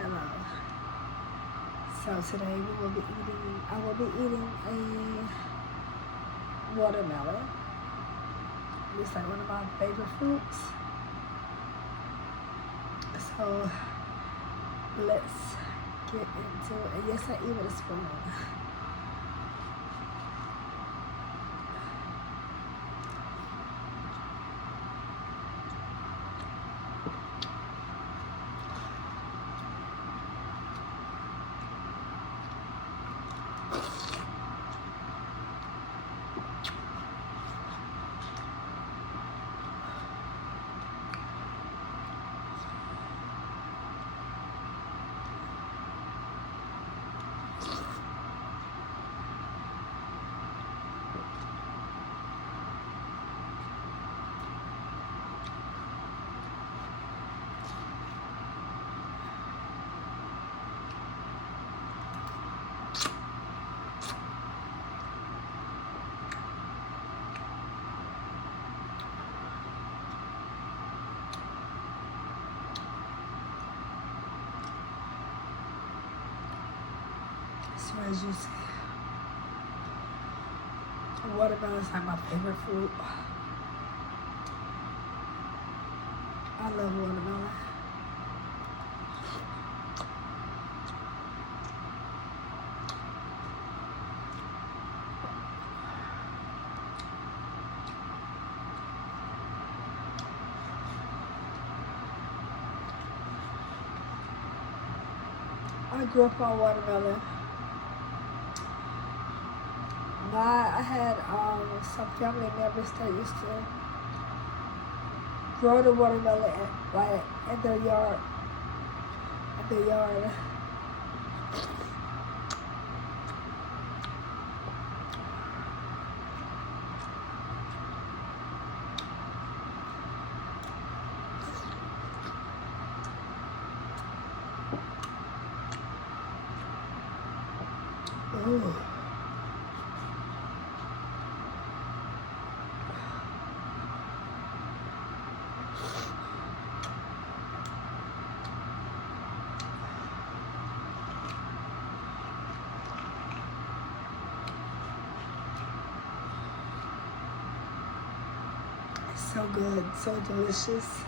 Hello. So today I will be eating a watermelon. It's like one of my favorite fruits. So let's get into it. And yes, I eat with a spoon. So as you see, watermelon is like my favorite fruit. I love watermelon. I grew up on watermelon. I had some family members that used to grow the watermelon like in their yard. In their yard. Ooh. So good, so delicious.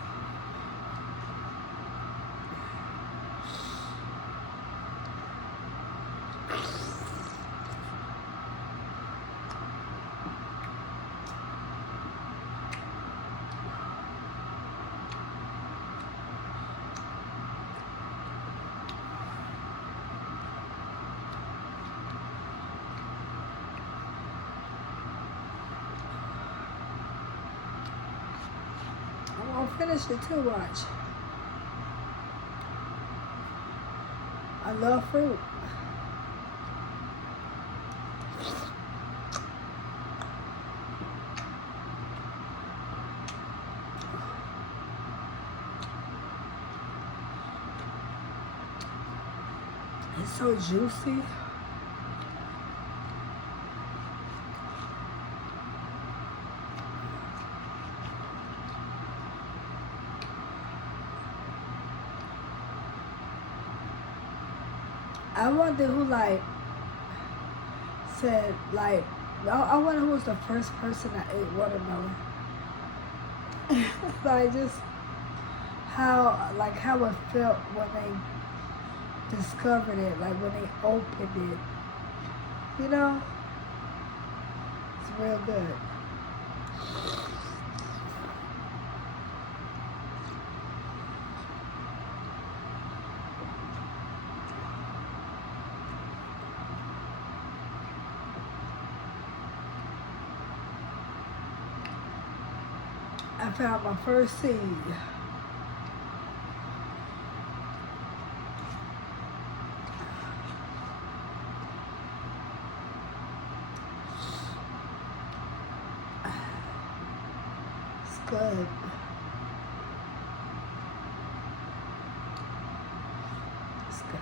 I'm gonna finish it too, watch. I love fruit. It's so juicy. I wonder who said I wonder who was the first person that ate watermelon. Like just how it felt when they discovered it, like when they opened it. You know? It's real good. I found my first seed. It's good. It's good.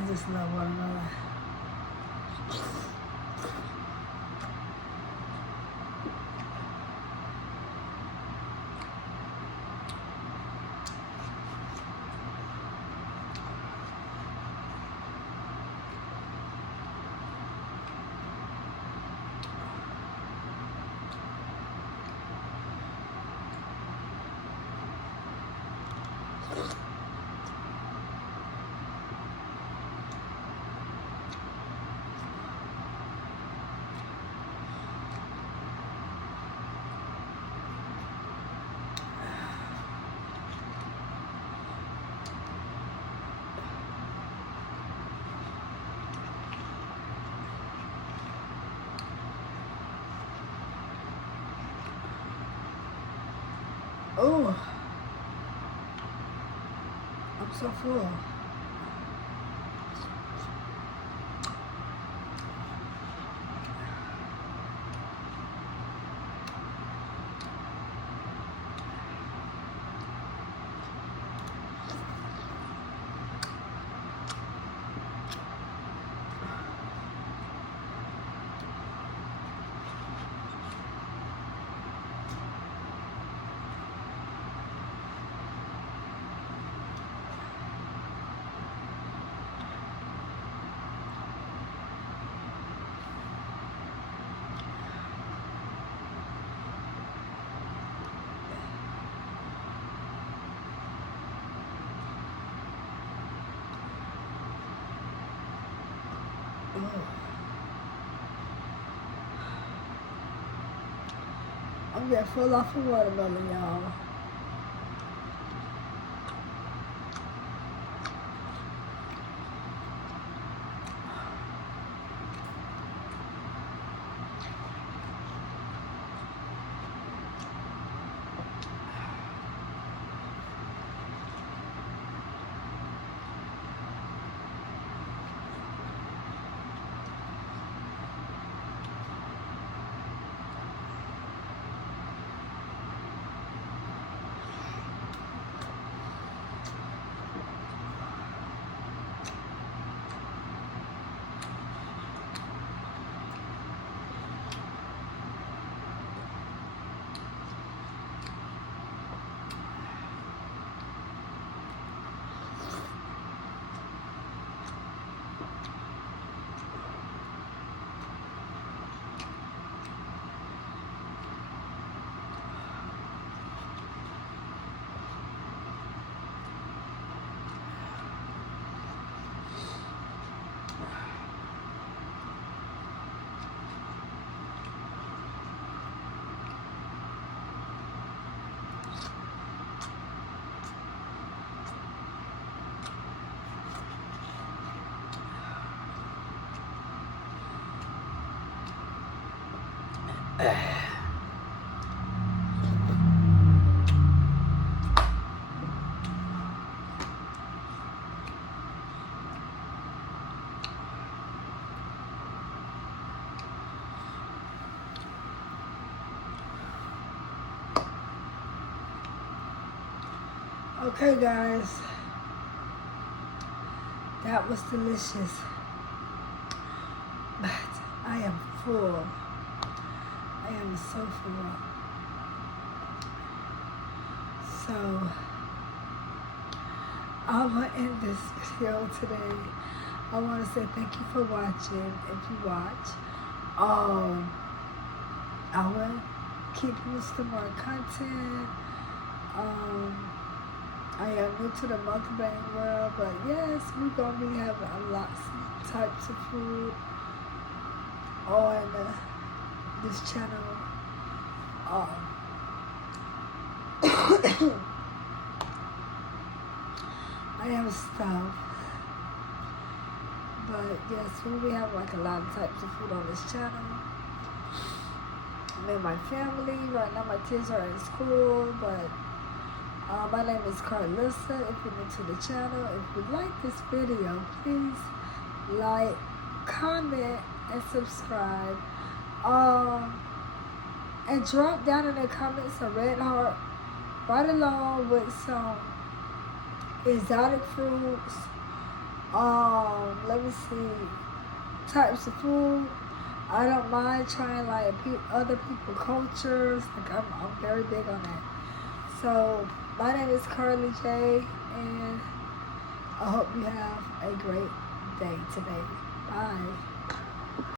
I just love watermelon. Oh, I'm so full. Oh. I'm getting full off of watermelon, y'all. Okay, guys, that was delicious, but I am full. I am so full. So I'm gonna end this video today. I want to say thank you for watching. If you watch, I will keep posting more content. I am new to the mukbang world, but yes, we're gonna be having a lot of types of food on this channel. I am stuffed, but yes, we'll be having like a lot of types of food on this channel. Me and my family. Right now, my kids are in school, but my name is Carlissa. If you're new to the channel, if you like this video, please like, comment, and subscribe. And drop down in the comments a red heart right along with some exotic fruits Let me see. Types of food. I don't mind trying like other people's cultures. Like I'm very big on that. So my name is Carly J, and I hope you have a great day today. Bye.